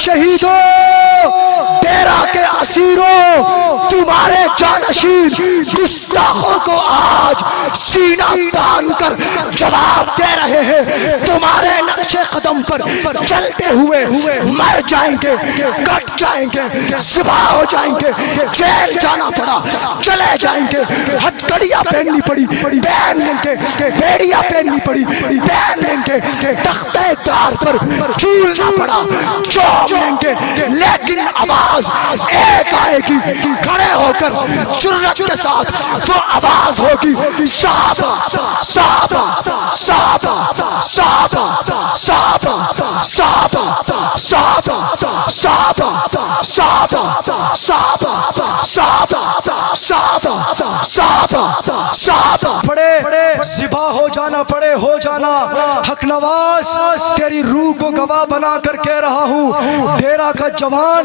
شہیدوں، ڈیرہ کے اسیروں، تمہارے جانشین گستاخوں کو آج سینہ تان کر جواب دے رہے ہیں۔ تمہارے نقش قدم پر چلتے ہوئے مر جائیں گے، کٹ جائیں گے، ذبح ہو جائیں گے، جیل جانا پڑا چلے جائیں گے، ہتھکڑیاں پہننی پڑی پہن لیں گے، بیڑیاں پہننی پڑی پہن لیں گے، تختے دار پر جھولنا پڑا چوم لیں گے، لیکن آواز ایک آئے گی، کھڑے ہو کر جرأت کے ساتھ وہ آواز ہوگی، صحابہ صحابہ صحابہ صحابہ صحابہ صحابہ صحابہ صحابہ صحابہ صحابہ صحابہ صحابہ صحابہ پڑے ذبح ہو جانا، پڑے ہو جانا۔ حق نواز تیری روح کو گواہ بنا کر کہہ رہا ہوں، ڈیرہ کا جوان،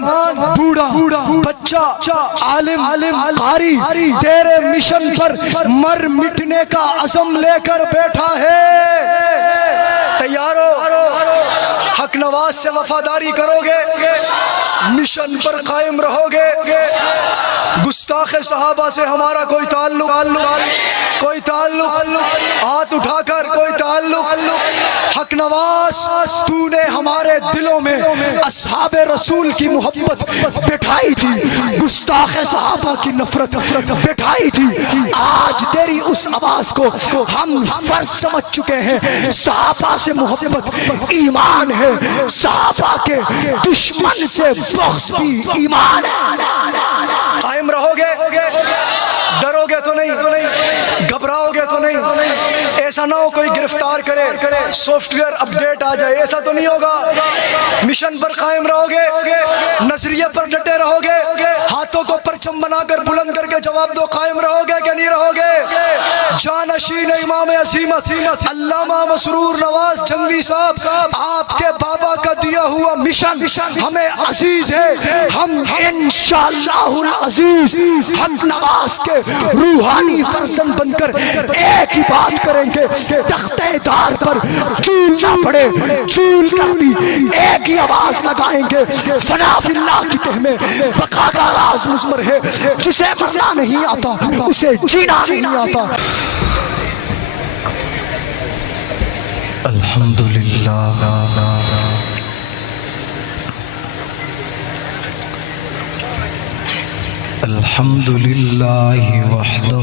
بوڑھا، بچہ، عالم، قاری تیرے مشن پر مر مٹنے کا عزم لے کر بیٹھا ہے۔ تیار ہو؟ حق نواز سے وفاداری کرو گے، مشن پر قائم رہو گے، گستاخ صحابہ سے ہمارا کوئی تعلق، ہاتھ اٹھا کر کوئی تعلق۔ حق نواز تو نے ہمارے دلوں میں اصحاب رسول کی محبت بٹھائی تھی، گستاخ صحابہ کی نفرت بٹھائی تھی، آج تیری اس آواز کو ہم فرض سمجھ چکے ہیں۔ صحابہ سے محبت ایمان ہے، صحابہ کے دشمن سے بغض بھی ایمان ہے۔ قائم رہو گے، ڈرو گے تو نہیں، گھبراؤ گے تو نہیں، ایسا نہ ہو کوئی گرفتار کرے، سافٹ ویئر اپڈیٹ آ جائے، ایسا تو نہیں ہوگا۔ مشن پر قائم رہو گے، نظریے پر ڈٹے رہو گے، ہاتھوں کو پرچم بنا کر بلند کر کے جواب دو، قائم رہو گے کہ نہیں رہو گے؟ جانشین امام عظیمت علامہ مسرور نواز جنگی صاحب، آپ کے بابا کا دیا ہوا مشن ہمیں عزیز ہے، ہم انشاءاللہ العزیز حق نواز کے روحانی فرزند بن کر ایک ہی بات کریں گے، تختے دار پر چولنا پڑے چول کر بھی ایک ہی آواز لگائیں گے، فنا فی اللہ کی تہ میں بقا کا راز مضمر ہے، جسے مرنا نہیں آتا اسے جینا نہیں آتا۔ الحمدللہ الحمدللہ وحدہ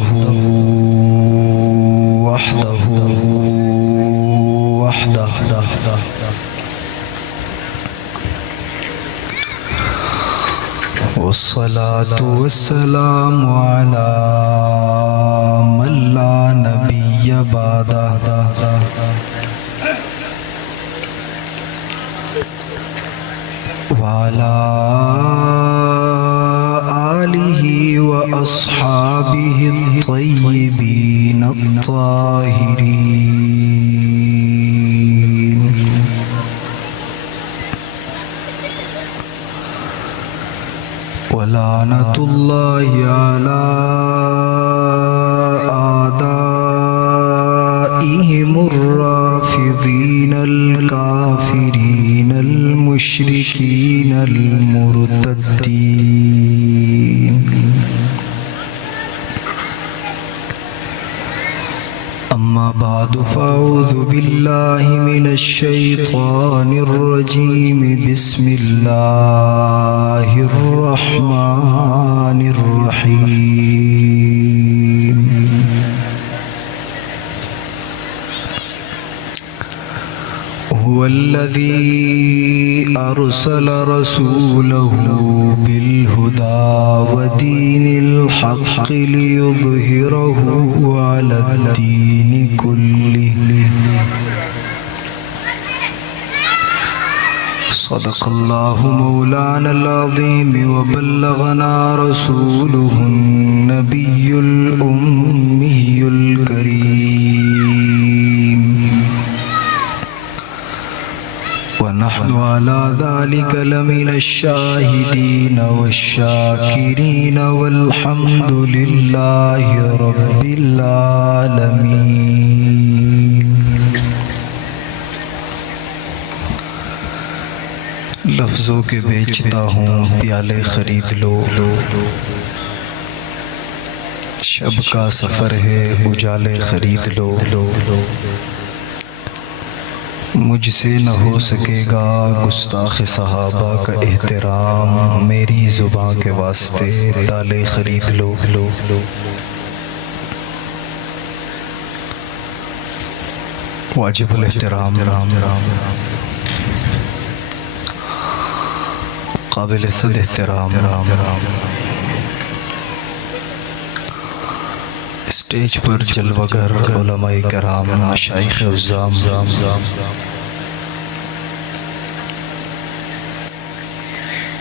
والصلاة والسلام على من لا نبی بعدہ وعلى آلہ وأصحابہ الطیبین الطاہرین۔ ولعنۃ اللہ علی اعدائہم الرافضین الکافرین المشرکین المرتدین۔ اما بعد فاعوذ باللہ من الشیطان الرجیم، بسم اللہ الرحمن الرحیم۔ هو الذی ارسل رسولہ بالہدی ودین الحق لیظہرہ علی الدین کلہ۔ صدق اللہ مولانا العظیم وبلغنا رسولہ النبی الأمی الکریم، ونحن على ذلك لمن الشاهدين والشاكرين والحمد لله رب العالمين۔ لفظوں کے بیچتا ہوں پیالے خرید لو، شب کا سفر ہے اجالے خرید لو، مجھ سے نہ ہو سکے گا گستاخ صحابہ کا احترام، میری زباں کے واسطے تالے خرید لو، واجب الاحترام قابل صد احترام اسٹیج پر جلوگر علماء کرام، مشائخ عظام،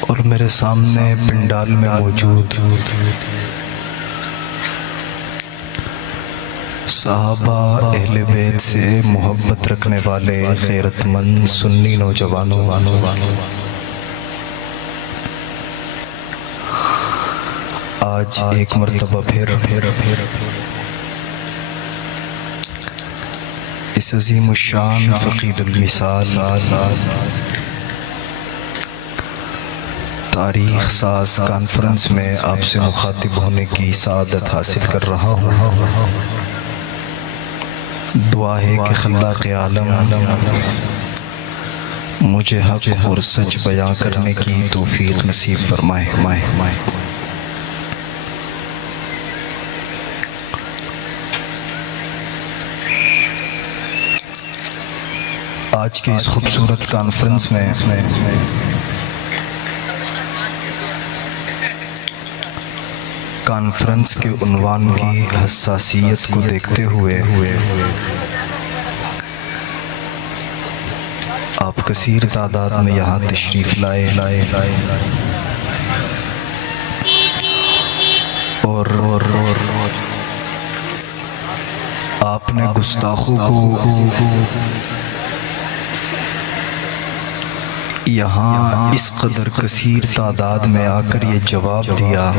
اور میرے سامنے پنڈال میں موجود صحابہ اہل بیت سے محبت رکھنے والے غیرت مند سنی نوجوانوں، آج ایک مرتبہ پھر اس عظیم الشان فقید المثال تاریخ ساز کانفرنس میں آپ سے مخاطب ہونے کی سعادت حاصل کر رہا ہوں۔ دعا ہے کہ خلاق عالم مجھے حق اور سچ بیان کرنے کی توفیق نصیب فرمائے۔ آج کے اس خوبصورت کانفرنس میں کانفرنس کے عنوان کی حساسیت کو دیکھتے ہوئے آپ کثیر تعداد میں یہاں تشریف لائے اور آپ نے گستاخوں کو یہاں اس قدر کثیر تعداد میں آ کر یہ جواب دیا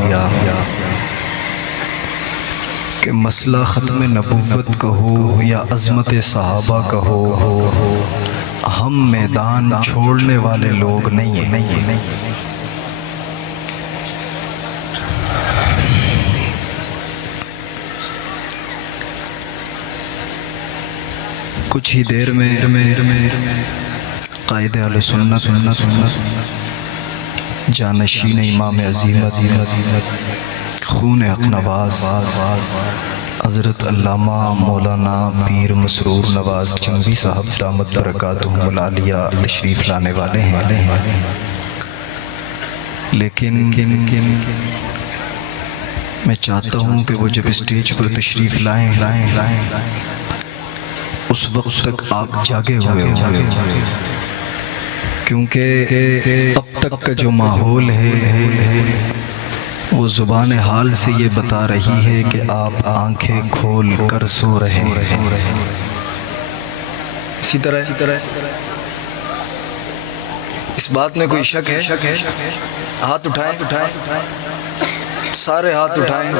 کہ مسئلہ ختم نبوت کا ہو یا عظمت صحابہ کا ہو، ہم میدان چھوڑنے والے لوگ نہیں ہیں۔ کچھ ہی دیر میں قائد اہل سنت جانشین امام عظیمت خون حق نواز حضرت علامہ مولانا پیر مسرور نواز جنگی صاحب دامت برکاتہم العالیہ تشریف لانے والے ہیں، لیکن میں چاہتا ہوں کہ وہ جب اسٹیج پر تشریف لائیں اس وقت تک آپ جاگے ہوئے ہوں، کیونکہ اب تک کا جو ماحول ہے وہ زبان حال سے یہ بتا رہی ہے کہ آپ آنکھیں کھول کر سو رہے ہیں۔ اسی طرح اس بات میں کوئی شک ہے؟ ہاتھ اٹھائیں، سارے ہاتھ اٹھائیں،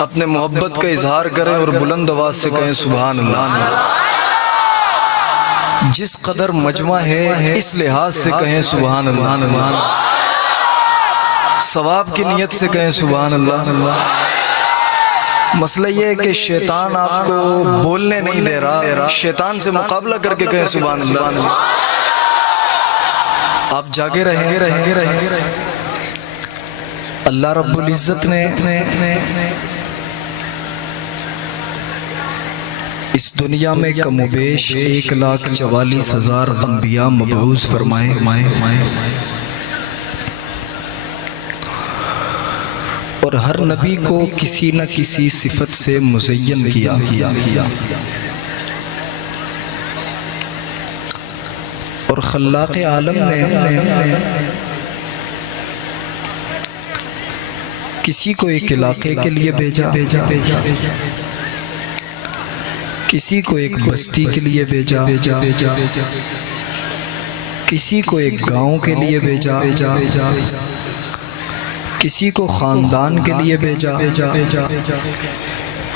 اپنے محبت کا اظہار کریں اور بلند آواز سے کہیں سبحان اللہ۔ جس قدر مجمع ہے اس لحاظ سے کہیں سبحان اللہ، ثواب کی نیت سے کہیں سبحان اللہ۔ مسئلہ یہ ہے کہ شیطان آپ کو بولنے نہیں دے رہا، شیطان سے مقابلہ کر کے کہیں سبحان اللہ۔ آپ جاگے رہیں۔ اللہ رب العزت نے اس دنیا میں کم و بیش 1,44,000 انبیاء مبعوث فرمائے، اور ہر نبی کو کسی نہ کسی صفت سے مزین کیا، اور خلاق عالم نے کسی کو ایک علاقے کے لیے بھیجا، کسی کو ایک بستی کے لیے بھیجا، کسی کو ایک گاؤں کے لیے بھیجا، کسی کو خاندان کے لیے بھیجا،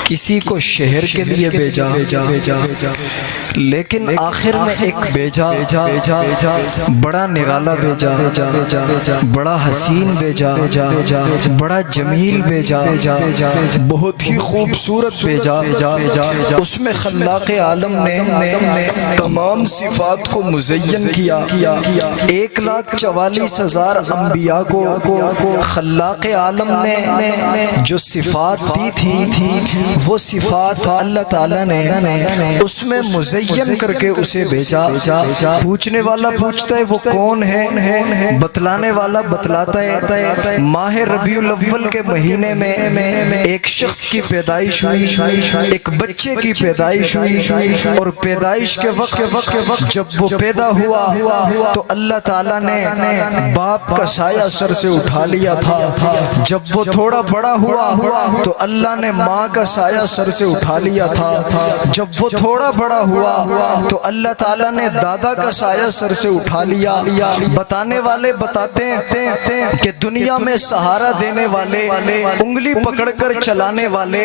کسی کو شہر کے لیے بھیجا، لیکن آخر میں ایک بھیجا، بڑا نرالا بھیجا، بڑا حسین بھیجا، بڑا جمیل بھیجا، بہت ہی خوبصورت بھیجا۔ اس میں خلاق عالم نے تمام صفات کو مزین کیا۔ 1,44,000 انبیاء کو خلاق عالم نے جو صفات دی تھی وہ صفات اللہ تعالیٰ نے اس میں مزین کر کے اسے بھیجا۔ پوچھنے والا پوچھتا ہے وہ کون ہے، بتلانے والا بتلاتا ہے۔ ماہ ربیع الاول کے مہینے میں ایک شخص کی پیدائش ہوئی، ایک بچے کی پیدائش ہوئی، اور پیدائش کے وقت جب وہ پیدا ہوا تو اللہ تعالیٰ نے باپ کا سایہ سر سے اٹھا لیا تھا۔ جب وہ تھوڑا بڑا ہوا تو اللہ نے ماں کا سایہ سر سے اٹھا لیا تھا۔ جب وہ تھوڑا بڑا ہوا تو اللہ تعالیٰ نے دادا کا سایہ سر سے اٹھا لیا۔ بتانے والے بتاتے ہیں کہ دنیا میں سہارا دینے والے، انگلی پکڑ کر چلانے والے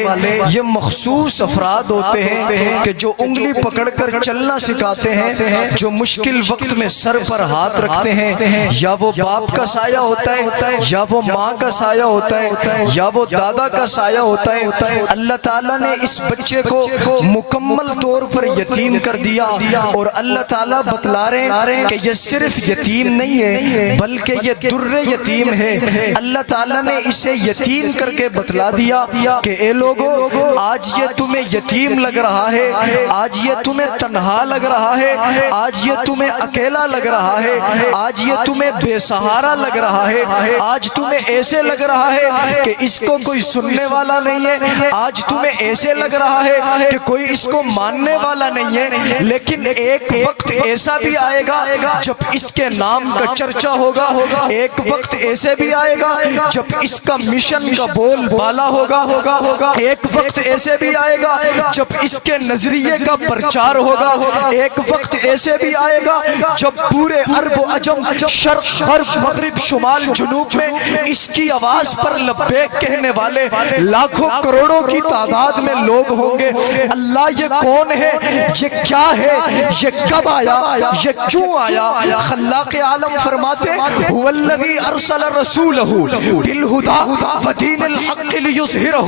یہ مخصوص افراد ہوتے ہیں کہ جو انگلی پکڑ کر چلنا سکھاتے ہیں، جو مشکل وقت میں سر پر ہاتھ رکھتے ہیں۔ یا وہ باپ کا سایہ ہوتا ہے، یا وہ ماں کا سایہ ہوتا ہے، یا وہ دادا کا سایہ ہوتا ہے۔ اللہ تعالیٰ نے اس بچے کو مکمل طور پر یتیم کر دیا، اور اللہ تعالیٰ بتلا رہے ہیں کہ یہ صرف یتیم نہیں ہے بلکہ یہ در یتیم ہے۔ اللہ تعالیٰ نے اسے یتیم کر کے بتلا دیا کہ اے لوگو، آج یہ تمہیں یتیم لگ رہا ہے، آج یہ تمہیں تنہا لگ رہا ہے، آج یہ تمہیں اکیلا لگ رہا ہے، آج یہ تمہیں بے سہارا لگ رہا ہے، آج تمہیں ایسے لگ رہا ہے کہ اس کو کوئی سننے والا نہیں ہے، آج تمہیں ایسے لگ رہا ہے کہ کوئی اس کو ماننے والا نہیں ہے، لیکن ایک وقت ایسا بھی آئے گا جب اس کے نام کا چرچا ہوگا، ایک وقت ایسے بھی آئے گا جب اس کا مشن کا بول بالا ہوگا، ایک وقت ایسے بھی آئے گا جب اس کے نظریے کا پرچار ہوگا، ایک وقت ایسے بھی آئے گا جب پورے عرب و عجم، شرق غرب مغرب شمال جنوب میں اس کی آواز پر لبیک کہنے والے لاکھوں کروڑوں کی تعداد میں لوگ ہوں گے۔ اللہ یہ کون ہے، یہ کیا ہے، یہ کب آیا، یہ کیوں آیا؟ خلاق عالم فرماتے هو الذی ارسل رسولہ بالہدی ودین الحق لیظہرہ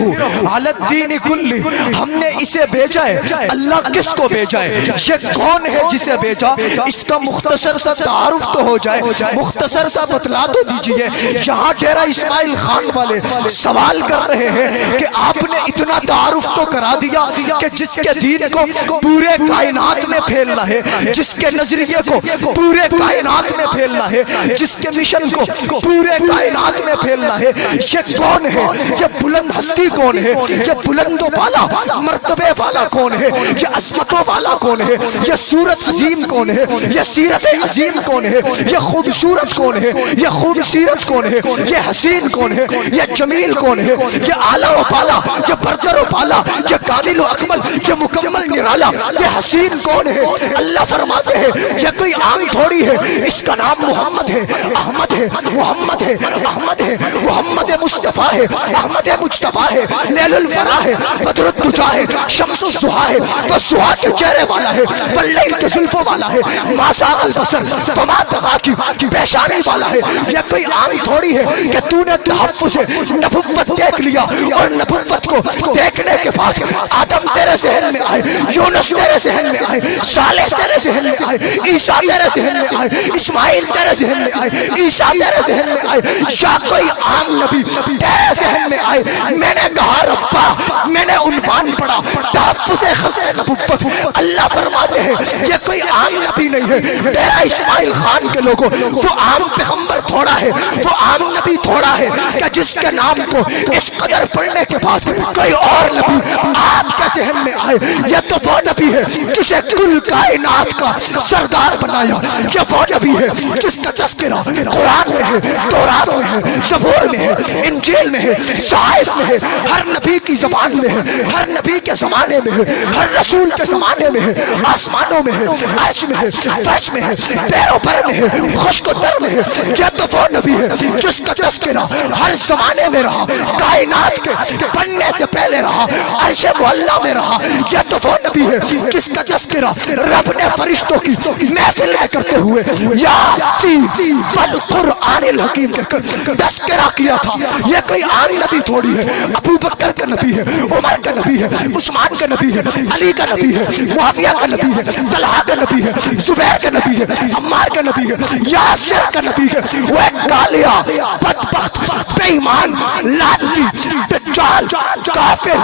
علی الدین کلہ۔ ہم نے اسے بھیجا ہے۔ اللہ کس کو بھیجا ہے، یہ کون ہے جسے بھیجا؟ اس کا مختصر سا تعارف تو ہو جائے، مختصر سا بتلا تو دیجئے۔ یہاں ڈیرہ اسماعیل خان والے سوال کر رہے ہیں کہ آپ نے اتنا تعارف تو کرا دیا کہ جس کے دین کو پورے کائنات میں پھیلنا ہے، جس کے نظریے کو پورے کائنات میں پھیلنا ہے، جس کے مشن کو پورے کائنات میں پھیلنا ہے، یہ کون ہے، یہ بلند ہستی کون ہے، یہ بلند و بالا مرتبے والا کون ہے، یہ عظمتوں والا کون ہے، یہ صورت عظیم کون ہے، یہ سیرت عظیم کون ہے، یہ خوبصورت کون ہے، یہ خوبصورت کون ہے، یہ حسین کون ہے، یہ جمیل کون ہے، یہ اعلیٰ و بالا، یہ برتر و بالا، یہ کامل و اکمل، یہ مکمل نرالا، یہ حسین کون ہے؟ اللہ فرماتے ہیں یہ کوئی عام تھوڑی ہے، اس کا نام محمد ہے، احمد ہے، محمد ہے، احمد ہے، محمد مصطفیٰ ہے، احمد مجتبیٰ ہے، لیل الفراح ہے، بدر الدجا ہے، شمس الضحیٰ ہے، والضحیٰ کے چہرے والا ہے، واللیل کے زلفوں والا ہے، ما زاغ البصر وما طغیٰ کی پیشانی والا ہے۔ یہ کوئی عام تھوڑی ہے کہ تو نے تحفظ نبوت دیکھ لیا اور نبوت کو دیکھنے کے بعد آدم تیرے ذہن میں آئے، یونس تیرے ذہن میں آئے، صالح تیرے ذہن میں آئے، عیسیٰ تیرے ذہن میں آئے، اسماعیل تیرے ذہن میں آئے، عیسیٰ تیرے ذہن میں آئے، یا کوئی عام نبی تیرے ذہن میں آئے؟ میں نے کہا ربا، میں نے عنوان پڑھا تحفظ خلق نبوت۔ اللہ فرماتے ہیں یہ کوئی عام نبی نہیں ہے۔ ڈیرہ اسماعیل خان کے لوگوں، وہ عام پیغمبر تھوڑا ہے، وہ عام نبی تھوڑا ہے کہ جس کے نام کو اس قدر پڑھنے کے بعد کوئی اور نبی آپ کے ذہن میں آئے۔ یہ تو وہ نبی ہے جسے کل کائنات کا سردار بنایا، یہ وہ نبی ہے جس کا تذکرہ قرآن میں ہے، تورات میں ہے، زبور میں ہے, انجیل میں ہے, صحائف میں ہے, ہر نبی کی زبان میں ہے, ہر نبی کے زمانے میں ہے, ہر رسول کے زمانے میں ہے, آسمانوں میں ہے, عرش میں ہے, فرش میں ہے, پیروں پر میں ہے, خشک و تر میں ہے. یہ تو وہ نبی ہے جس کا تذکرہ ہر زمانے میں رہا, کائنات کے بننے سے پہلے رہا, عرش معلیٰ میں رہا. یہ تو وہ نبی ہے جس کا تذکرہ رب نے فرشتوں کی محفل میں کرتے ہوئے یاسین والقرآن الحکیم کہہ کر تذکرہ کیا تھا. یہ کوئی عام نبی تھوڑی ہے, ابو بکر کا نبی ہے, عمر کا نبی ہے, عثمان کا نبی ہے, علی کا نبی ہے, معاویہ کا نبی ہے, طلحہ کا نبی ہے, زبیر کا نبی ہے, عمار کا نبی ہے, یاسر کا نبی ہے. وہ ایک کالیا بدبخت بے ایمان لعنتی دجال کافر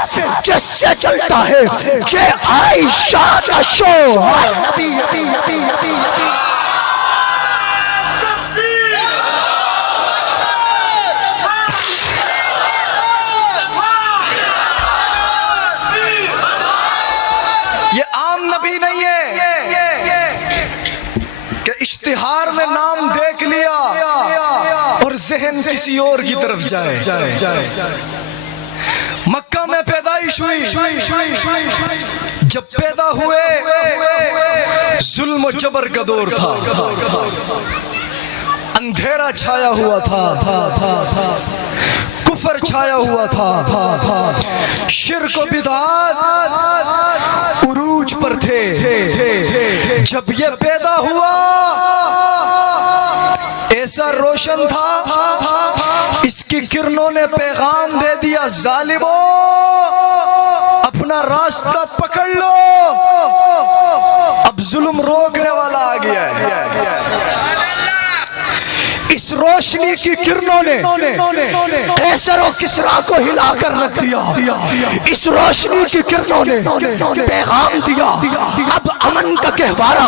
جس سے چلتا ہے کہ عائشہ کا شوہر نبی نبی نبی نبی نبی. یہ عام نبی نہیں ہے کہ اشتہار میں نام دیکھ لیا اور ذہن کسی اور کی طرف جائے. مکہ میں پیدائش ہوئی, جب پیدا ہوئے ظلم و جبر کا دور تھا, اندھیرا چھایا ہوا تھا, کفر چھایا ہوا تھا, شرک و بدعات عروج پر تھے. جب یہ پیدا ہوا ایسا روشن تھا, اس کی کرنوں نے پیغام دے دیا, ظالمو اپنا راستہ پکڑ لو, اب ظلم روکنے والا آ گیا ہے. اس روشنی کی کرنوں نے قیصر و کسریٰ کو ہلا کر رکھ دیا. اس روشنی کی کرنوں نے پیغام دیا, اب امن کا گہوارہ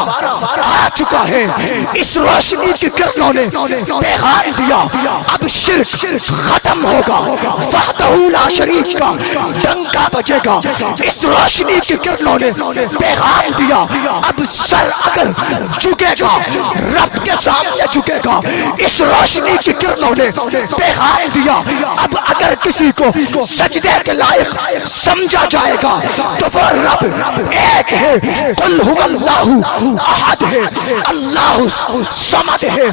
آ چکا ہے. اس روشنی کی کرنوں نے پیغام دیا, اب شرک ختم ہوگا, وحدہ لا شریک کا ڈنکا بجے گا. اس روشنی کی کرنوں نے پیغام دیا, اب سر اگر جھکے گا رب کے سامنے جھکے گا. اس روشنی کی کرنوں نے پیغام دیا, اب اگر کسی کو سجدے کے لائق سمجھا جائے گا تو وہ رب ایک ہے, قل هو اللہ احد ہے, اللہ صمد ہے.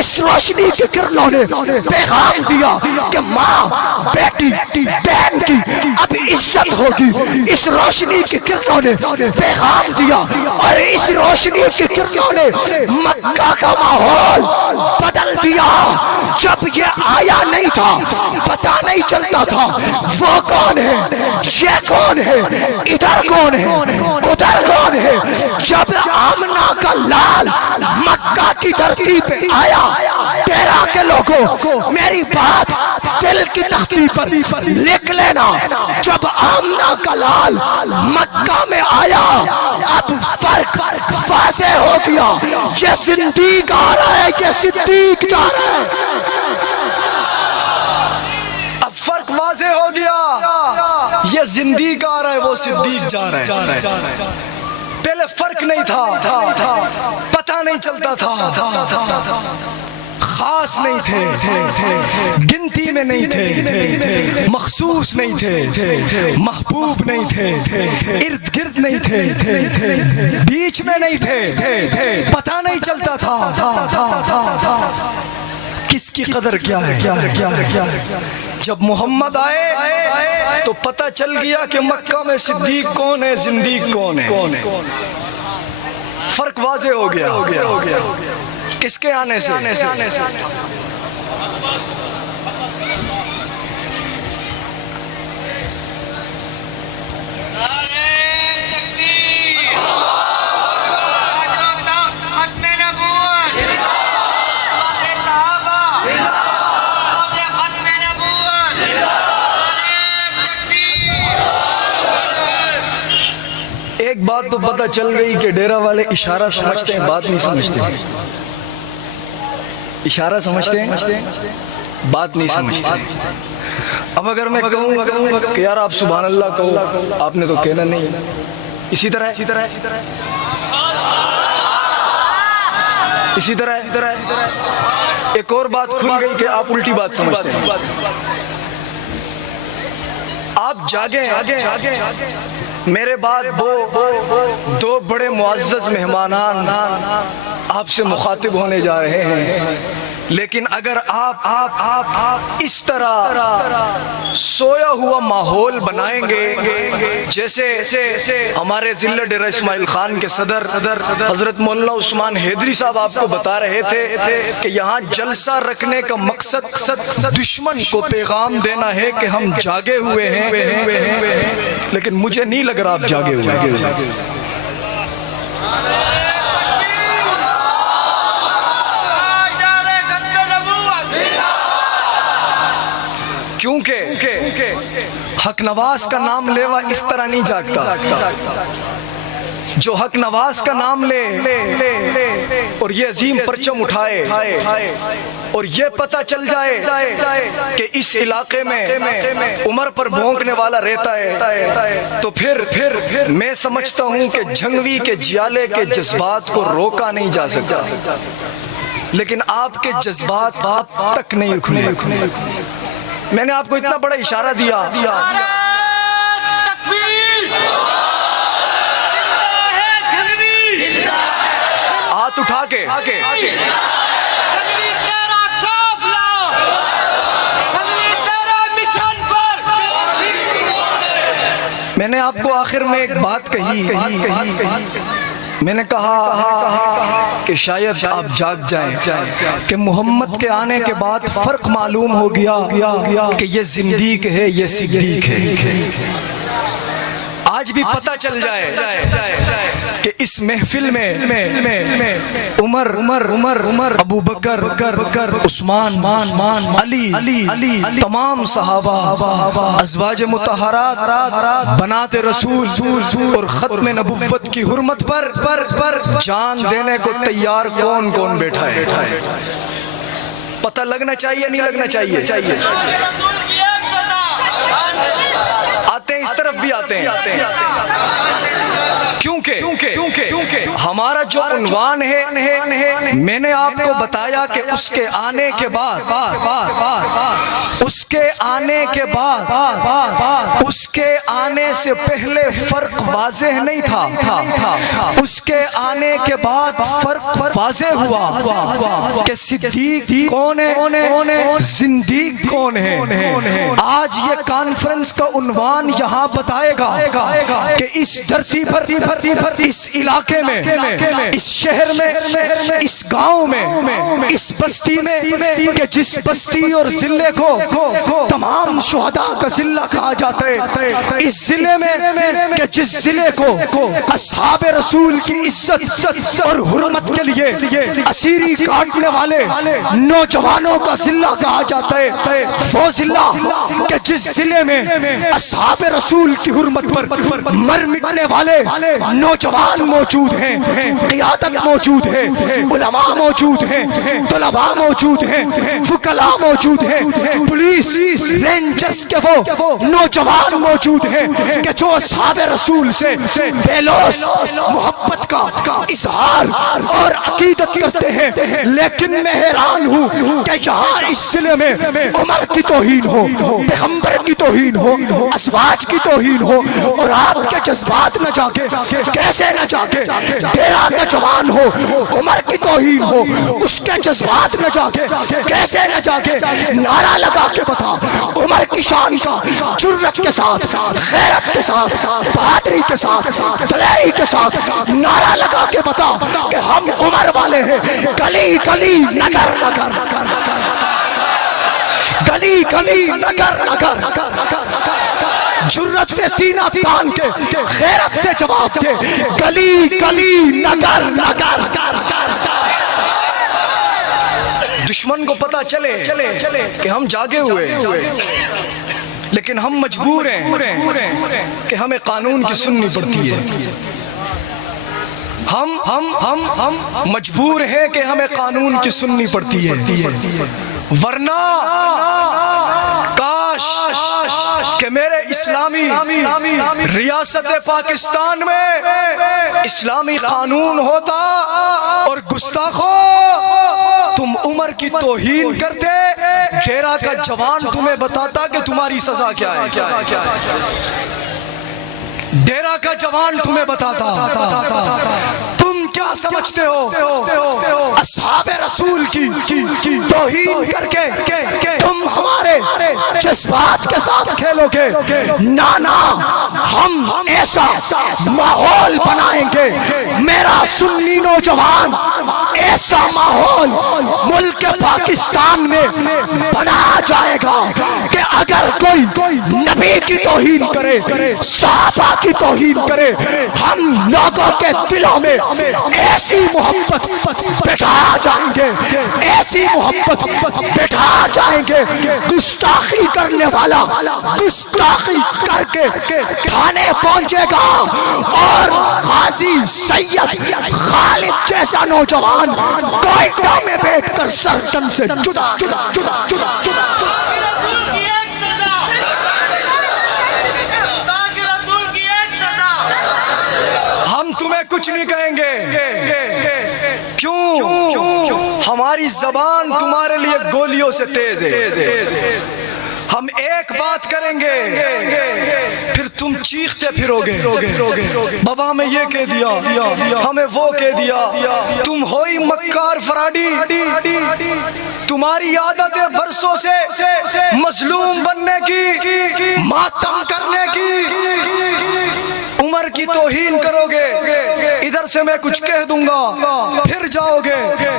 اس روشنی کی کرنوں نے پیغام دیا کہ ماں بیٹی بہن کی اب عزت ہوگی. اس روشنی کی کرنوں نے پیغام دیا, اور اس روشنی کی کرنوں نے مکہ کا ماحول بدل دیا. جب یہ آیا نہیں تھا, پتہ نہیں چلتا تھا وہ کون ہے, یہ کون ہے, ادھر کون ہے, ادھر کون ہے. جب آمنہ کا لال مکہ کی دھرتی پہ آیا, تیرا کے لوگوں میری بات دل کی تختی پر لکھ لینا, جب آمنہ کا لال مکہ میں آیا اب فرق واضح ہو گیا. یہ صدیق آ رہا ہے, یہ صدیق جا رہا ہے. اب فرق واضح ہو گیا, یہ زندیق آ رہا ہے, وہ صدیق جا رہا ہے. پہلے فرق نہیں تھا, پتہ نہیں چلتا تھا, خاص نہیں تھے, گنتی میں نہیں تھے, مخصوص نہیں تھے, محبوب نہیں تھے, ارد گرد نہیں تھے, بیچ میں نہیں تھے, پتہ نہیں چلتا تھا کس کی قدر کیا ہے. جب محمد آئے تو پتہ چل گیا کہ مکہ میں صدیق کون ہے, زندیق کون ہے. فرق واضح ہو گیا کس کے آنے سے. ایک بات تو پتہ چل گئی کہ ڈیرہ والے اشارہ سمجھتے ہیں, بات نہیں سمجھتے. اشارہ سمجھتے ہیں, بات نہیں سمجھتے. اب اگر میں کہوں کہ یار آپ سبحان اللہ کہو, آپ نے تو کہنا نہیں. اسی طرح اسی طرح ایک اور بات کھل گئی کہ آپ الٹی بات سمجھتے ہیں. آپ جاگیں میرے بعد وہ دو بڑے معزز مہمانان آپ سے مخاطب ہونے جا رہے ہیں، لیکن اگر آپ اس طرح سویا ہوا ماحول بنائیں گے جیسے ہمارے ضلع ڈیرہ اسماعیل خان کے صدر حضرت مولانا عثمان حیدری صاحب آپ کو بتا رہے تھے کہ یہاں جلسہ رکھنے کا مقصد دشمن کو پیغام دینا ہے کہ ہم جاگے ہوئے ہیں، لیکن مجھے نہیں لگ رہا آپ جاگے ہوئے ہیں. کیونکہ حق نواز کا نام لیوا اس طرح نہیں جاگتا. جو حق نواز کا نام لے اور یہ عظیم پرچم اٹھائے اور یہ پتہ چل جائے کہ اس علاقے میں عمر پر بھونکنے والا رہتا ہے، تو پھر میں سمجھتا ہوں کہ جھنگوی کے جیالے کے جذبات کو روکا نہیں جا سکتا. لیکن آپ کے جذبات آپ تک نہیں اکھنے. میں نے آپ کو اتنا بڑا اشارہ دیا، ہاتھ اٹھا کے میں نے آپ کو آخر میں ایک بات کہی. میں نے کہا کہ شاید آپ جاگ جائیں کہ محمد کے آنے کے بعد فرق معلوم ہو گیا کہ یہ زندیق ہے، یہ صدیق ہے. آج بھی پتہ چل جائے کہ اس محفل میں عمر ابو بکر عثمان علی تمام صحابہ ازواج مطہرات بنات رسول اور ختم نبوت کی حرمت پر جان دینے کو تیار کون بیٹھا ہے. پتہ لگنا چاہیے نہیں لگنا چاہیے؟ آتے ہیں اس طرف بھی آتے ہیں کیونکہ ہمارا جو عنوان ہے میں نے آپ کو بتایا کہ اس کے آنے کے بعد اس کے آنے سے پہلے فرق واضح نہیں تھا. اس کے آنے کے بعد فرق واضح ہوا کہ صدیق کون ہے، زندیق کون ہے. آج یہ کانفرنس کا عنوان یہاں بتائے گا کہ اس دھرتی پر، اس علاقے میں، اس شہر میں، اس گاؤں میں، اس بستی میں، کہ جس بستی اور ضلع کو تمام شہداء کا ضلع کہا جاتا ہے، اس ضلع میں کہ جس ضلع کو اصحاب رسول کی عزت اور حرمت کے لیے اسیری کاٹنے والے نوجوانوں کا ضلع کہا جاتا ہے، وہ ضلع کہ جس ضلع میں اصحاب رسول کی حرمت پر مر مٹنے والے نوجوان موجود ہیں، قیادت موجود ہے، علماء موجود ہیں، طلباء موجود ہیں، فقہاء موجود ہیں، پولیس رینجرز کے وہ نوجوان موجود ہیں کہ جو اصحاب رسول سے بے لوث محبت کا اظہار اور عقیدت کرتے ہیں. لیکن میں حیران ہوں کہ یہاں اس ضلع میں عمر کی توہین ہو، پیغمبر کی توہین ہو، ازواج کی توہین ہو، اور آپ کے جذبات نہ جاگے. کیسے نہ جاگے؟ ڈیرہ کا جوان ہو، عمر کی توہین ہو، اس کے جذبات نہ جاگے. کیسے نہ جاگے؟ نعرہ لگا کے بتا، عمر کی شان کا جرت کے ساتھ، غیرت کے ساتھ، بہادری کے ساتھ، دلیری کے ساتھ نعرہ لگا کے بتا کہ ہم عمر والے ہیں. گلی گلی نگر نگر، گلی گلی نگر نگر، جرت سے سینہ تان کے، غیرت سے جواب دے، گلی گلی نگر نگر. دشمن کو پتا چلے کہ ہم جاگے ہوئے، لیکن ہم مجبور ہیں کہ ہمیں قانون کی سننی پڑتی ہے. ہم مجبور ہیں کہ ہمیں قانون کی سننی پڑتی ہے، ورنہ کاش کہ میرے اسلامی ریاست پاکستان میں اسلامی قانون ہوتا اور گستاخوں عمر کی توہین کرتے، ڈیرہ کا جوان تمہیں بتاتا کہ تمہاری سزا کیا ہے، ڈیرہ کا جوان تمہیں بتاتا تم کیا سمجھتے ہو اصحاب رسول کی توہین کر کے تم ہمارے جذبات کے ساتھ کھیلو گے؟ نانا، ہم ایسا ماحول بنائیں گے، میرا سنی نوجوان ایسا ماحول ملک پاکستان میں بنا جائے گا کہ اگر کوئی نبی کی توہین کرے، صحابہ کی توہین کرے، ہم لوگوں کے دلوں میں ایسی محبت بٹھا جائیں گے، ایسی محبت بٹھا جائیں گے، گستاخی کرنے والا گستاخی کر کے تھانے پہنچے گا، اور غازی سید خالد جیسا نوجوان کوئٹہ میں بیٹھ کر سرطن سے جدا جدا جدا جدا جدا تمہیں کچھ نہیں کہیں گے، کیوں؟ ہماری زبان تمہارے لیے گولیوں سے تیز ہے، ہم ایک بات کریں گے پھر تم چیختے پھرو گے، بابا ہمیں یہ کہہ دیا، ہمیں وہ کہہ دیا، تم ہوئی مکار فراڈی، تمہاری عادت ہے برسوں سے مظلوم بننے کی، ماتم کرنے کی، عمر کی توہین کرو گے، ادھر سے میں کچھ کہہ دوں گا پھر جاؤ گے،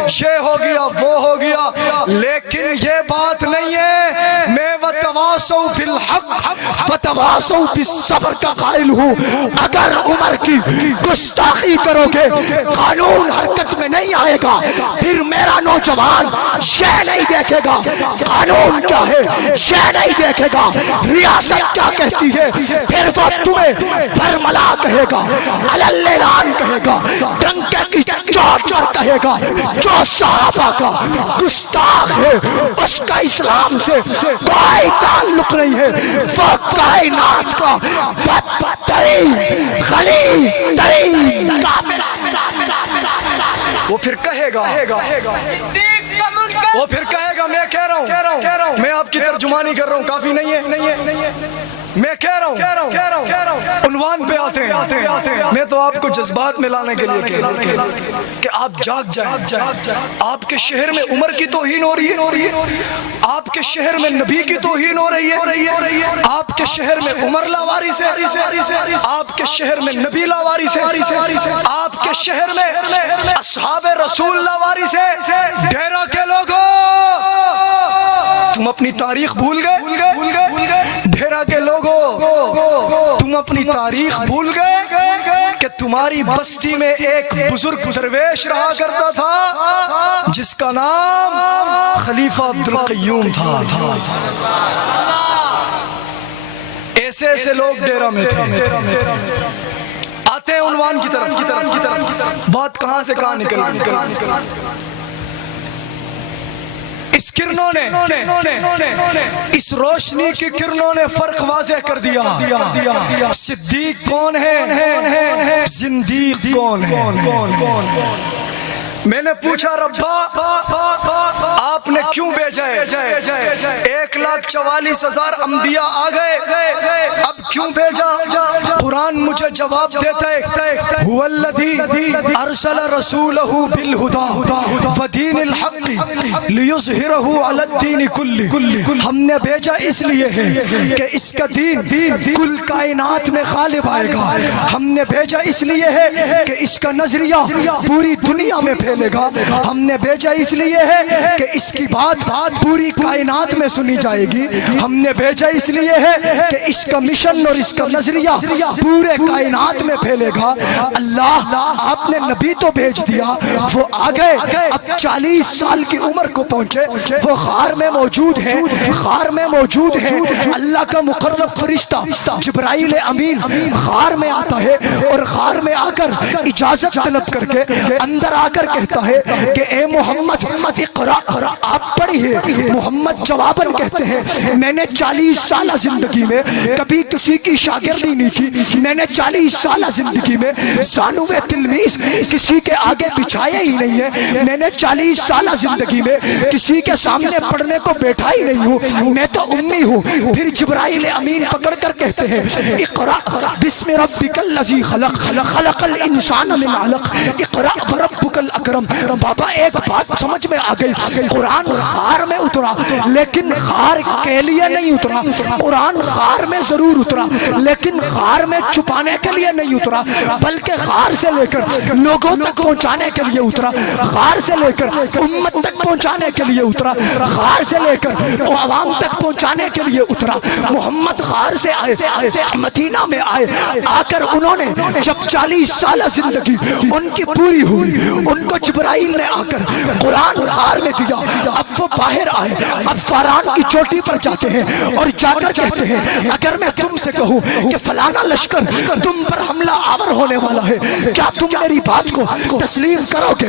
یہ ہو گیا وہ ہو گیا، لیکن یہ بات نہیں ہے۔ میں وتواصوا بالحق وتواصوا بالصبر کا قائل ہوں، اگر عمر کی گستاخی کرو گے قانون حرکت میں نہیں آئے گا، پھر میرا نوجوان یہ نہیں دیکھے گا قانون کیا ہے، یہ نہیں دیکھے گا ریاست کیا کہتی ہے، پھر وہ تمہیں برملا کہے گا، علاللعان کہے گا، ڈنکے کی چوٹ پر کہے گا، جو صحابہ کا گستاخ ہے اس کا اسلام سے کوئی تعلق نہیں ہے، وہ کائنات کا بدترین غلیظ ترین کافر، وہ پھر کہے گا، وہ پھر کہے گا، میں کہہ رہا ہوں، میں آپ کی ترجمانی کر رہا ہوں، کافی نہیں ہے، میں کہہ رہا ہوں، عنوان پہ آتے ہیں، میں تو آپ کو جذبات میں لانے کے لیے کہہ رہا ہوں کہ آپ جاگ جائیں، آپ کے شہر میں عمر کی توہین ہو رہی ہے، آپ کے شہر میں نبی کی توہین ہو رہی ہے، آپ کے شہر میں عمر لاوارث ہے، آپ کے شہر میں نبی لاوارث ہے، آپ کے شہر میں اصحاب رسول لاوارث ہے، ڈیرہ کے لوگوں تم اپنی تاریخ بھول گئے، ڈیرہ کے لوگوں تم اپنی تاریخ بھول گئے کہ تمہاری بستی میں ایک بزرگ درویش رہا کرتا تھا جس کا نام خلیفہ عبدالقیوم تھا، ایسے لوگ ڈیرہ میں تھے۔ آتے ہیں عنوان کی طرف، بات کہاں سے کہاں نکل، اس کرنوں نے، اس روشنی کی کرنوں نے فرق واضح کر دیا، صدیق کون ہے، زندیق کون ہے۔ میں نے پوچھا ربا آپ نے کیوں بھیجا ہے، 1,44,000 انبیاء آ گئے، اب کیوں بھیجا؟ قرآن مجھے جواب دیتا ہے، هو الذی ارسل رسولہ بالہدی ودین الحق لیظہرہ علی الدین کلہ، ہم نے بھیجا اس لیے ہے کہ اس کا دین کل کائنات میں غالب آئے گا، ہم نے بھیجا اس لیے ہے کہ اس کا نظریہ پوری دنیا میں پھیلے گا، ہم نے بھیجا اس لیے ہے کہ اس کی بات پوری کائنات میں سنی جائے گی، ہم نے بھیجا اس لیے ہے کہ اس کا مشن اور اس کا نظریہ پورے کائنات میں پھیلے گا۔ اللہ آپ نے نبی تو بھیج دیا، وہ آگئے، اب 40 سال کی عمر کو پہنچے، وہ غار میں موجود ہیں، غار میں موجود ہیں، اللہ کا مقرب فرشتہ جبرائیل امین غار میں آتا ہے اور غار میں آ کر اجازت طلب کر کے اندر آ کر کہتا ہے کہ اے محمد اقرا، آپ پڑھیے۔ محمد جواباً کہتے ہیں میں نے 40 سالہ زندگی میں کبھی کسی کی شاگردی نہیں کی، میں نے 40 سالہ زندگی میں زانو تلمیذ کسی کے آگے بچھایا ہی نہیں ہے، میں نے 40 سالہ زندگی میں کسی کے سامنے پڑھنے کو بیٹھا ہی نہیں ہوں، میں تو امی ہوں۔ پھر جبرائیل امین پکڑ کر کہتے ہیں اقرأ بسم ربک الذی خلق خلق الانسان من علق اقرأ بربک الاکرم۔ بابا ایک بات سمجھ میں آ گئی، قرآن غار میں اترا لیکن غار کے لیے نہیں اترا، قرآن غار میں ضرور اترا لیکن غار میں چھپانے کے لیے نہیں اترا، بلکہ غار سے لے کر لوگوں تک پہنچانے کے لیے اترا، غار سے لے کر امت تک پہنچانے کے لیے اترا، غار سے لے کر عوام تک پہنچانے کے لیے اترا۔ محمد غار سے آئے، مدینہ میں آئے، آ کر انہوں نے جب 40 سالہ زندگی ان کی پوری ہوئی، ان کو جبرائیل نے آ کر قرآن غار میں دیا، اب وہ باہر آئے، اب فاران کی چوٹی پر جاتے ہیں اور جا کر کہتے ہیں اگر میں تم سے کہوں کہ فلانا لشکر تم پر حملہ آور ہونے والا ہے، کیا تم میری بات کو تسلیم کرو گے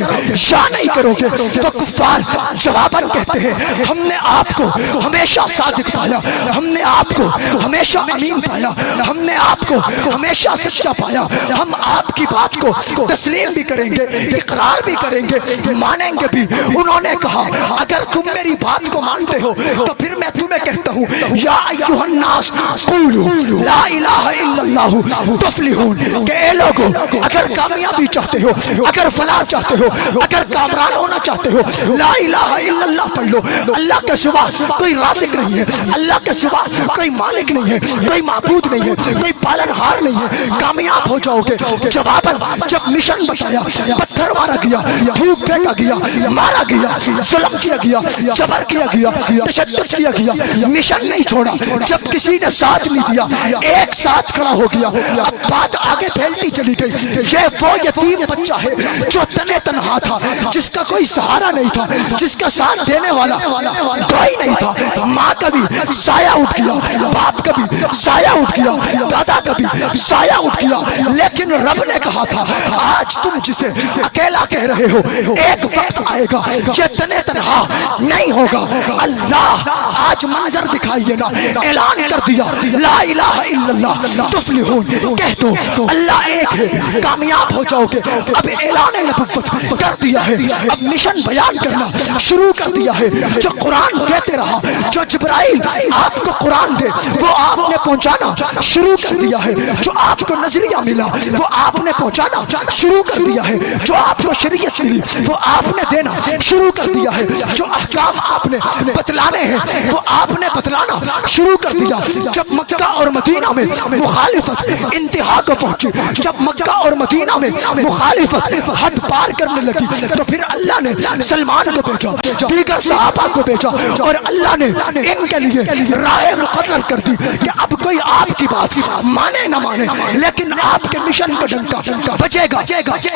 یا نہیں کرو گے؟ تو کفار جواباً کہتے ہیں ہم نے آپ کو ہمیشہ صادق پایا، ہم نے آپ کو ہمیشہ امین پایا، ہم نے آپ کو ہمیشہ سچا پایا، ہم آپ کی بات کو تسلیم بھی کریں گے، اقرار بھی کریں گے، مانیں گے بھی۔ انہوں نے کہا اگر تم میری بات کو مانتے ہو تو پھر میں تمہیں کہتا ہوں یا ایھا الناس قولوا لا الہ الا اللہ تفلحون، کہ اے لوگو اگر کامیابی چاہتے ہو، اگر فلاح چاہتے ہو، اگر کامران ہونا چاہتے ہو، لا الہ الا اللہ پڑھ لو۔ اللہ کے سوا کوئی رازق نہیں ہے، اللہ کے سوا کوئی مالک نہیں ہے، کوئی معبود نہیں ہے، کوئی پالن ہار نہیں ہے، کامیاب ہو جاؤ گے۔ جواباً جب مشن بتایا، پتھر مارا گیا، پھونک پھینکا گیا، مارا گیا، ظلم کیا گیا، جبر کیا گیا، تشدد کیا گیا، مشن نہیں چھوڑا۔ جب کسی نے ساتھ نہیں دیا، ایک ساتھ کھڑا ہو گیا۔ اب بات آگے پھیلتی چلی گئی، یہ وہ یتیم بچہ ہے جو تنے تنہا تھا، جس کا کوئی سہارا نہیں تھا، جس کا ساتھ دینے والا کوئی نہیں تھا۔ ماں کا بھی سایہ اٹھ گیا، باپ کا بھی سایہ اٹھ گیا، دادا کا بھی سایہ اٹھ گیا، لیکن رب نے کہا تھا آج تم جسے اکیلا کہہ رہے ہو ایک وقت آئے گا یہ تنے تنہا نہیں ہوگا۔ اللہ آج منظر دکھائیے نا، اعلان کر دیا لا الہ الا اللہ تفلحون، کہہ دو اللہ ایک ہے، کامیاب ہو جاؤ گے۔ اب اعلان نبوت کر دیا ہے، اب مشن بیان کرنا شروع کر دیا ہے۔ جو قرآن دیتے رہا، جو جبرائیل آپ کو قرآن دے وہ آپ نے پہنچانا شروع کر دیا ہے، جو آپ کو نظریہ ملا وہ آپ نے پہنچانا شروع کر دیا ہے، جو آپ کو شریعت ملی وہ آپ نے دینا شروع کر دیا ہے، جو احکام آپ نے بتلانے ہیں وہ آپ نے بتلانا شروع کر دیا۔ جب مکہ اور مدینہ میں مخالفت انتہا کو پہنچی، جب مکہ اور مدینہ میں مخالفت حد پار کرنے لگی، تو پھر اللہ نے سلمان کو بھیجا، دیگر صحابہ کو بھیجا، اور اللہ نے ان کے لیے راہ مقرر کر دی کہ اب کوئی آپ کی بات مانے نہ مانے، لیکن آپ کے مشن کا ڈنکا بجے گا،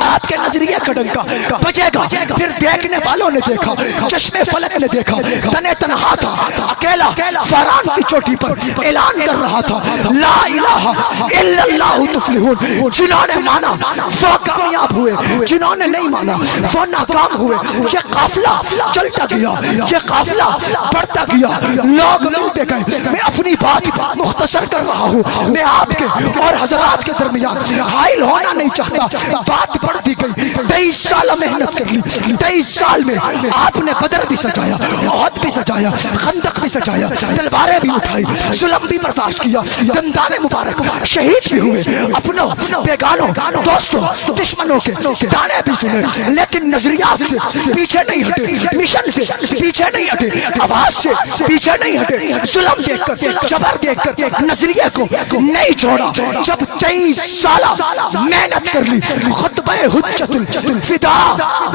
آپ کے نظریے کا ڈنکا بجے گا۔ پھر دیکھنے والوں نے دیکھا، چشمے فلک نے دیکھا، تنے تنہا تھا، اکیلا فاران کی چوٹی پر اعلان کر رہا تھا لا الہ الا اللہ تفلحون۔ جنہوں نے مانا وہ کامیاب ہوئے، جنہوں نے نہیں مانا وہ ناکام ہوئے۔ یہ قافلہ چلتا گیا، یہ قافلہ بڑھتا گیا، لوگ ملتے گئے۔ میں اپنی بات مختصر کر رہا ہوں، میں آپ کے اور حضرات کے درمیان حائل ہونا نہیں چاہتا۔ بات بڑھتی گئی، 23 سال محنت کر لی، 23 سال میں آپ نے بدر بھی سجایا، احد بھی سجایا، خندق بھی سجایا، تلواریں بھی اٹھائی، ظلم بھی برداشت کیا، دندان مبارک شہید بھی ہوئے، اپنوں بیگانوں دوستوں دشمنوں کے تانے بھی سنے، لیکن نظریات سے پیچھے نہیں ہٹے، مشن سے پیچھے نہیں ہٹے، آواز سے پیچھے نہیں ہٹے، ظلم دیکھ کر، جبر دیکھ کر نظریے کو نہیں چھوڑا۔ جب 23 سالہ محنت کر لی، خطبہ حجت الفدا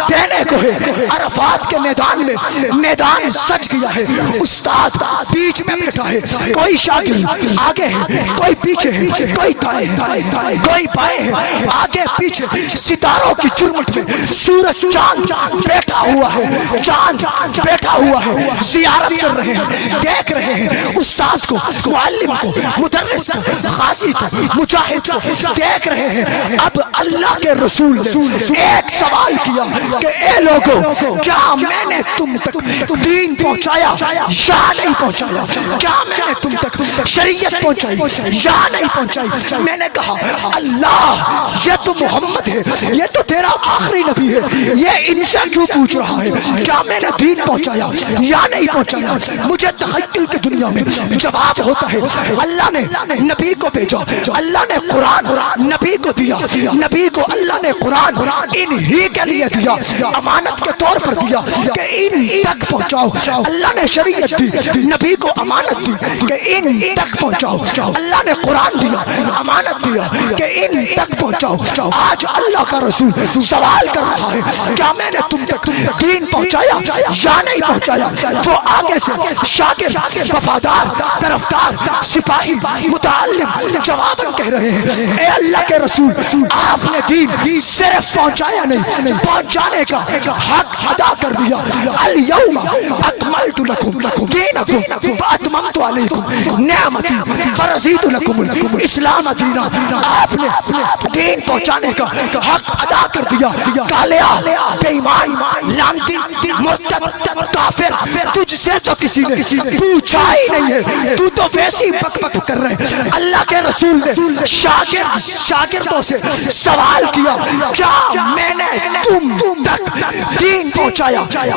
دینے کو ہے، عرفات کے میدان میں میدان سج گیا ہے، استاد بیچ میں بیٹھا ہے، کوئی شاگرد آگے ہے، کوئی پیچھے ہے، کوئی دائیں ہے، کوئی بائیں ہے، آگے پیچھے ستاروں کی چرمٹ میں سورج چاند بیٹھا ہوا ہے، چاند بیٹھا ہوا ہے، زیارت کر رہے ہیں، دیکھ رہے ہیں استاد کو، معلم کو، مدرس کو، غازی کو، مجاہد کو دیکھ رہے ہیں۔ اب اللہ کے رسول نے ایک سوال کیا کہ اے لوگو کیا میں نے تم تک دین پہنچایا یا نہیں پہنچایا؟ کیا میں نے تم تک شریعت پہنچائی یا نہیں پہنچائی؟ میں نے کہا اللہ یہ تو محمد ہے، یہ تو تیرا آخری نبی ہے، یہ ان سے کیوں پوچھ رہا ہے کیا میں نے دین پہنچایا یا نہیں پہنچایا؟ مجھے تخیل کی دنیا میں جواب ہوتا ہے اللہ نے نبی کو بھیجا، اللہ نے قرآن نبی کو دیا، نبی کو اللہ نے قرآن انہی کے لیے دیا، امانت کے طور پر دیا کہ ان تک پہنچاؤ۔ اللہ نے شریعت دی، نبی کو امانت دی کہ ان تک پہنچاؤ۔ اللہ نے قرآن دیا، امانت دیا کہ ان تک پہنچاؤ۔ آج اللہ کا رسول سوال کر رہا ہے کیا میں نے تم تک دین پہنچایا یا نہیں پہنچایا؟ وہ آگے سے شاگرد، وفادار، طرفدار، سپاہی، متعلم جواب کہہ رہے ہیں اے اللہ کے رسول آپ نے دین صرف پہنچایا نہیں، پہنچانے کا حق ادا کر دیا۔ الیوم اکملت لکم دینکم واتممت علیکم نعمتی ورضیت لکم الاسلام دینا۔ آپ نے دین پہنچانے کا حق ادا کر دیا۔ کالیا، بے ایمان، لعنتی، مرتد، کافر، تجھ سے تو کسی نے پوچھا ہی نہیں ہے، تو تو ویسی بک بک کر رہے۔ اللہ کے رسول نے شاگردوں سے سوال کیا کیا میں نے تم تک دین پہنچایا یا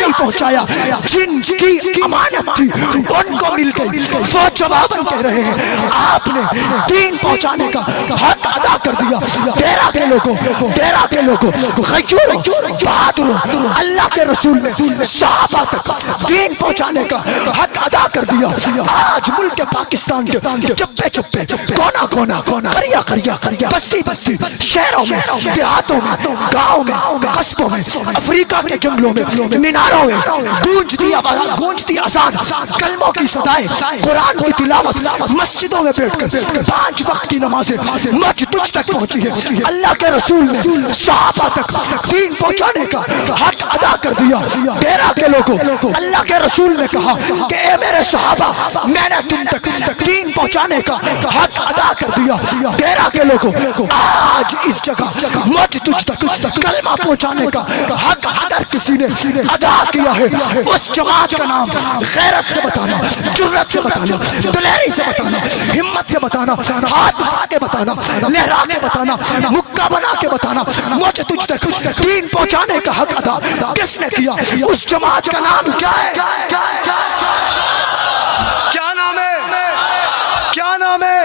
نہیں پہنچایا؟ جن کی امانت تھی ان کو مل گئی، وہ جواب کہہ رہے ہیں آپ نے دین پہنچانے کا حق ادا کر دیا۔ ڈیرہ کے لوگوں غیوروں، بہادروں، اللہ کے رسول نے صحابہ تک دین پہنچانے کا حق ادا کر دیا۔ آج ملک پاکستان کے چپے چپے، کونا کونا، قریہ بستی، شہروں میں، دیہاتوں میں، گاؤں میں، قصبوں میں، افریقہ کے جنگلوں میں، میناروں میں گونجتی اذان، کلموں کی صدائیں، قرآن کی تلاوت، مسجدوں میں بیٹھ کر 5 وقت کی نمازیں مجھ تجھ تک پہنچی ہے۔ اللہ کے رسول نے صحابہ تک دین پہنچانے کا حق ادا کر دیا۔ ڈیرہ کے لوگوں، اللہ کے رسول نے کہا کہ اے میرے صحابہ میں نے تم تک دین پہنچانے کا حق ادا کر دیا۔ ڈیرہ کے لوگوں آج اس جگہ مجھ تجھ تک کلمہ پہنچانے کا حق اگر کسی نے ادا کیا ہے، اس جماعت کا نام غیرت سے بتانا، جرت سے بتانا، دلیری سے بتانا، ہمت سے بتانا، ہاتھ اٹھا کے بتانا، لہرا کے بتانا، مکہ بنا کے بتانا مجھ تجھ تک دین پہنچانے کا حق ادا کس نے کیا؟ اس جماعت کا نام کیا ہے؟ کیا نام ہے؟ کیا نام ہے؟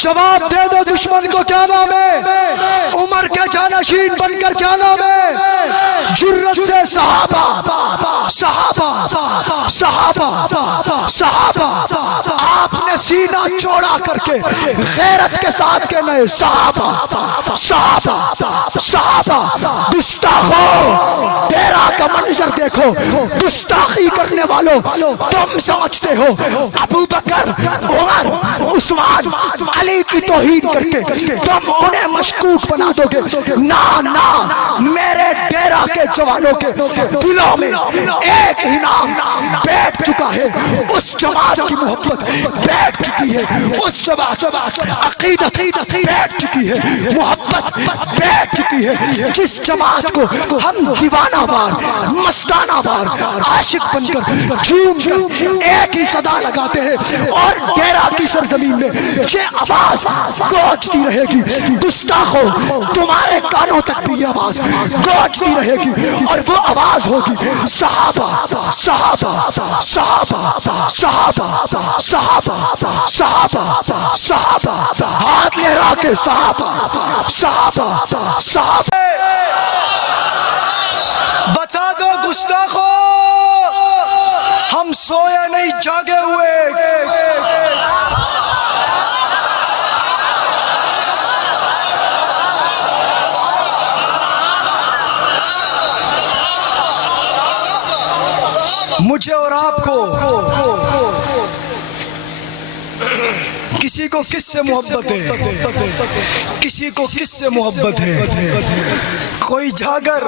جواب دے دو دشمن کو، کیا نام ہے؟ عمر کے جانشین بن کر کیا نام ہے؟ جرت سے صحابہ، آپ نے سینہ چوڑا کر کے غیرت کے ساتھ کے نئے صحابہ، گستاخو، ڈیرہ کا منظر دیکھو، گستاخی کرنے والوں تم سمجھتے ہو ابو بکر، عمر، عثمان، علی کی توہین کر کے تم انہیں مشکوک بنا دو گے؟ نہ، میرے ڈیرہ کے جوانوں کے دلوں میں ایک ہی نام بیٹھ چکا ہے، اس جماعت کی محبت بیٹھ چکی ہے، اس جماعت عقیدت بیٹھ چکی ہے، محبت بیٹھ چکی ہے، جس جماعت کو ہم دیوانہ وار، مستانہ وار، عاشق بن کر جھوم کر ایک ہی صدا لگاتے ہیں، اور ڈیرہ کی سرزمین میں یہ آواز گونجتی رہے گی۔ گستاخو، تمہارے کانوں تک بھی یہ آواز گونجتی رہے گی، اور وہ آواز ہوگی صحابہ، ہاتھ لہرا کے صحابہ۔ بتا دو گستاخو، ہم سوئے نہیں جاگے ہوئے، مجھے اور آپ کو کسی کو کس سے محبت ہے، کسی کو کس سے محبت ہے؟ کوئی جاگر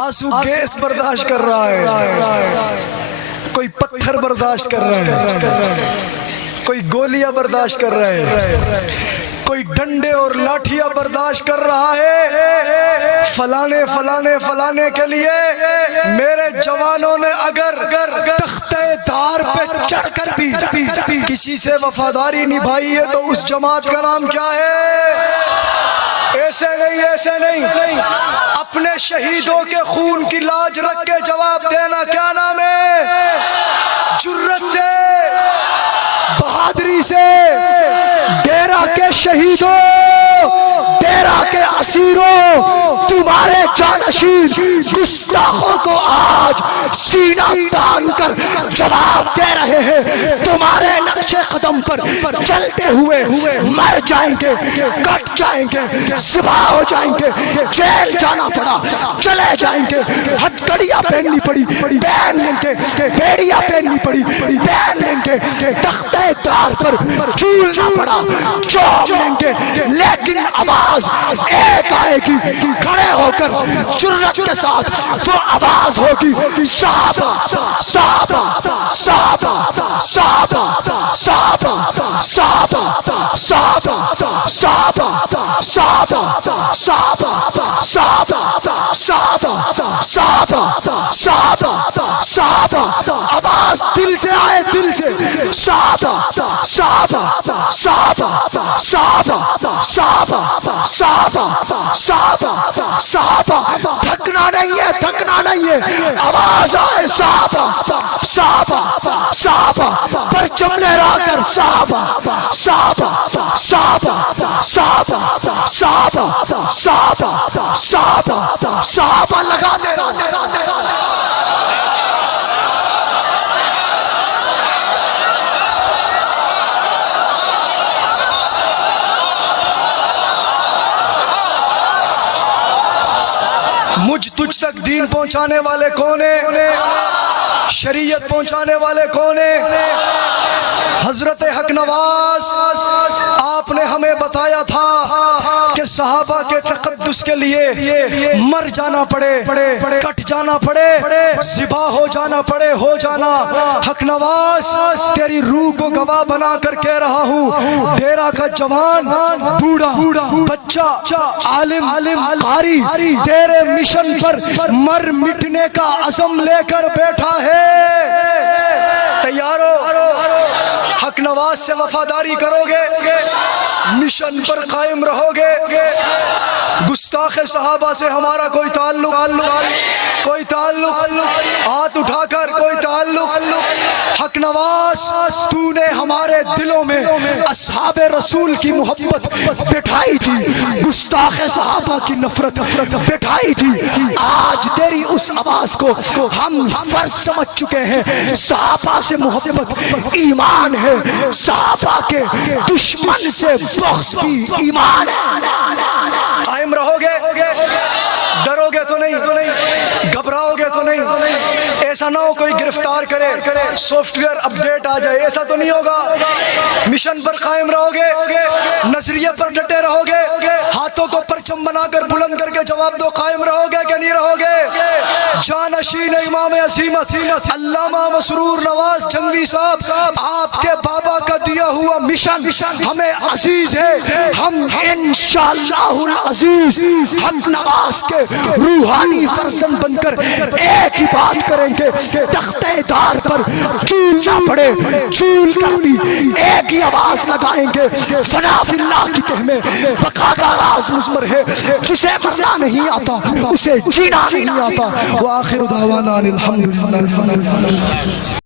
آنسو گیس برداشت کر رہا ہے، کوئی پتھر برداشت کر رہا ہے، کوئی گولیاں برداشت کر رہا ہے، کوئی ڈنڈے اور لاٹھیاں برداشت کر رہا ہے، فلانے فلانے فلانے کے لیے میرے جوانوں نے اگر تختے دار پہ چڑھ کر بھی کسی سے وفاداری نبھائی ہے تو اس جماعت کا نام کیا ہے؟ ایسے نہیں، ایسے نہیں، اپنے شہیدوں کے خون کی لاج رکھ کے جواب دینا کیا نام ہے؟ جرت سے، بہادری سے، ڈیرہ کے شہیدوں، ڈیرہ کے اسیروں، تمہارے جانشین گستاخوں کو آج سینہ تان کر جواب دے رہے ہیں، تمہارے نقش قدم پر چلتے ہوئے مر جائیں گے، کٹ جائیں گے، ذبح ہو جائیں گے، جیل جانا پڑا چلے جائیں گے، ہتھکڑیاں پہننی پڑی پہن لیں گے، بیڑیاں پہننی پڑی پہن لیں گے، تختے دار پر جھولنا پڑا چوم لیں گے، لیکن آواز ایک آئے گی، کھڑے ہو کر جرأت کے ساتھ وہ آواز ہوگی، صحابہ صحابہ صحابہ صحابہ صحابہ صحابہ صحابہ صحابہ صحابہ صحابہ صحابہ صحابہ صحابہ صحابہ، آواز دل سے آئے، دل سے، صحابہ صحابہ صحابہ صحابہ صحابہ صحابہ صحابہ صحابہ، تھکنا نہیں ہے، تھکنا نہیں ہے، آواز آئے صحابہ صحابہ صحابہ، پرچم لہرا کر صحابہ صحابہ صحابہ صحابہ صحابہ صحابہ صحابہ صحابہ لگا دے مجھ تجھ تک دین پہنچانے والے کون ہیں؟ شریعت پہنچانے والے کون ہیں؟ حضرت حق نواز، آپ نے ہمیں بتایا تھا کہ صحابہ کے تقدس کے لیے مر جانا پڑے، کٹ جانا پڑے، ذبح ہو جانا پڑے، ہو جانا۔ حق نواز، تیری روح کو گواہ بنا کر کہہ رہا ہوں، ڈیرہ کا جوان، بوڑھا، بچہ، عالم، قاری، تیرے مشن پر مر مٹنے کا عزم لے کر بیٹھا ہے۔ تیار ہو؟ حق نواز سے وفاداری کرو گے، مشن پر قائم رہو گے، گستاخ صحابہ سے ہمارا کوئی تعلق، ہاتھ اٹھا کر کوئی تعلق۔ حق نواز، تو نے ہمارے دلوں میں اصحاب رسول کی محبت بٹھائی تھی، گستاخ صحابہ کی نفرت بٹھائی تھی، آج تیری اس آواز کو ہم فرض سمجھ چکے ہیں۔ صحابہ سے محبت ایمان ہے، صحابہ کے دشمن سے بغض بھی ایمان ہے۔ قائم رہو گے، ڈرو گے تو نہیں، گھبراؤ گے تو نہیں، ایسا نہ ہو کوئی گرفتار کرے، سافٹ ویئر اپڈیٹ آ جائے، ایسا تو نہیں ہوگا۔ مشن پر قائم رہو گے، نظریے پر ڈٹے رہو گے، ہاتھوں کو پرچم بنا کر بلند کر کے جواب دو، قائم رہو گے کہ نہیں رہو گے؟ جانشین امام عظیمت علامہ مسرور نواز جنگی صاحب، آپ کے بابا کا دیا ہوا مشن ہمیں عزیز ہے، ہم انشاءاللہ العزیز حق نواز کے روحانی فرزند بن کر ایک ہی بات کریں گے، تختے دار پر چولنا پڑے، چول کر بھی ایک ہی آواز لگائیں گے، فنا فی اللہ کی تہ میں بقا کا راز مضمر ہے، جسے مرنا نہیں آتا اسے جینا نہیں آتا۔ وآخر دعوانا الحمدللہ۔